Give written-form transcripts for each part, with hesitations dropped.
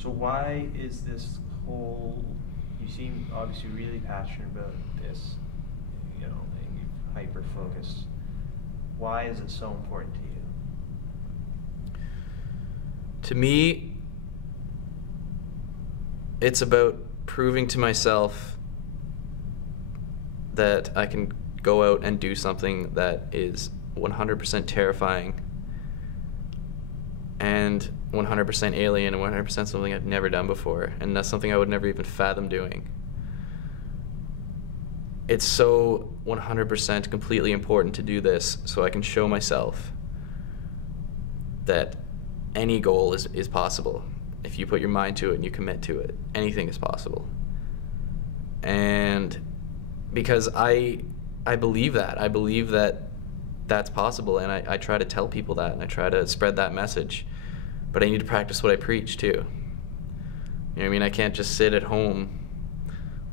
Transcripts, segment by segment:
So why is this whole, you seem obviously really passionate about this, you know, and you're hyper-focused. Why is it so important to you? To me, it's about proving to myself that I can go out and do something that is 100% terrifying and 100% alien and 100% something I've never done before, and that's something I would never even fathom doing. It's so 100% completely important to do this so I can show myself that any goal is possible. If you put your mind to it and you commit to it, anything is possible. And because I believe that. I believe that that's possible, and I try to tell people that, and I try to spread that message. But I need to practice what I preach, too. You know what I mean? I can't just sit at home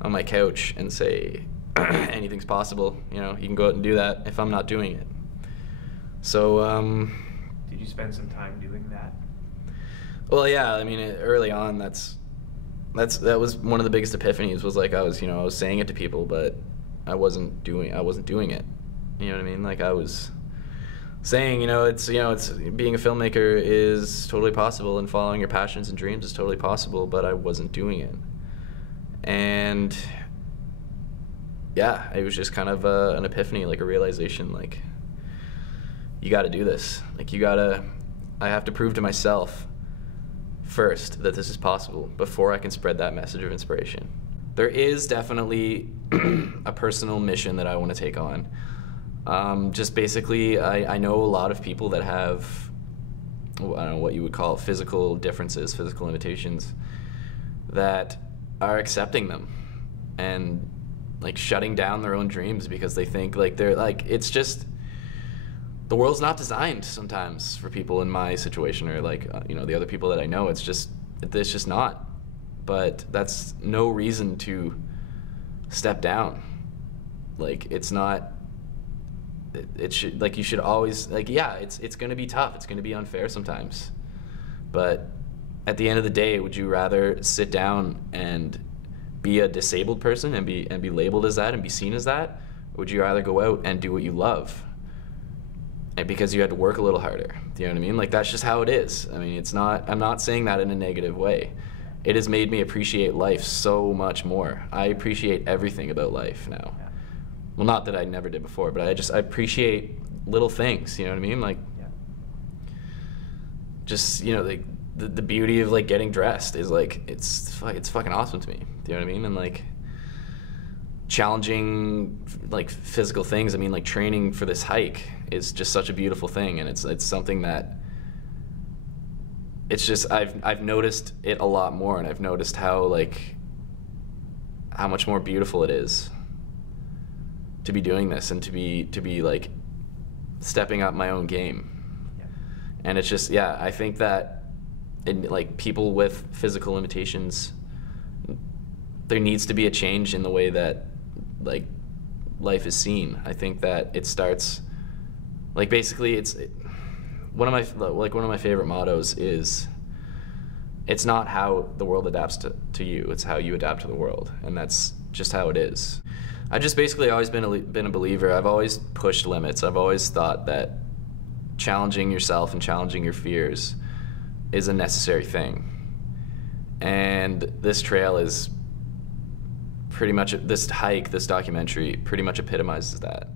on my couch and say, anything's possible. You know, you can go out and do that if I'm not doing it. So, Did you spend some time doing that? well, yeah, I mean, early on, that was one of the biggest epiphanies, was like I was saying it to people, but I wasn't doing it. You know what I mean? Like, I was saying, it's being a filmmaker is totally possible, and following your passions and dreams is totally possible, but I wasn't doing it. And yeah, it was just kind of an epiphany, like a realization, like, you got to do this. Like, I have to prove to myself first that this is possible before I can spread that message of inspiration. There is definitely a personal mission that I want to take on. Just basically, I know a lot of people that have, I don't know what you would call physical differences, physical limitations, that are accepting them and like shutting down their own dreams because they think like it's just, the world's not designed sometimes for people in my situation, or like, the other people that I know. It's just not. But that's no reason to step down. Like, it's not, it should, like, you should always, like, yeah, it's going to be tough. It's going to be unfair sometimes. But at the end of the day, would you rather sit down and be a disabled person and be labeled as that and be seen as that? Or would you rather go out and do what you love? And because you had to work a little harder. Do you know what I mean? Like, that's just how it is. I mean, I'm not saying that in a negative way. It has made me appreciate life so much more. I appreciate everything about life now. Yeah. Well, not that I never did before, but I appreciate little things, you know what I mean? Like, Yeah. just, the beauty of, like, getting dressed is, like, it's fucking awesome to me. Do you know what I mean? And, like, challenging, like, physical things. I mean, like, training for this hike is just such a beautiful thing, and it's something that, it's just, I've noticed it a lot more, and I've noticed how much more beautiful it is to be doing this, and to be like stepping up my own game. Yeah. And it's just, yeah, I think that like, people with physical limitations, there needs to be a change in the way that, like, life is seen. I think that it starts, like, basically one of my favorite mottos is, it's not how the world adapts to you, it's how you adapt to the world. And that's just how it is. I've just basically always been a believer. I've always pushed limits. I've always thought that challenging yourself and challenging your fears is a necessary thing. And this trail is pretty much, this hike, this documentary pretty much epitomizes that.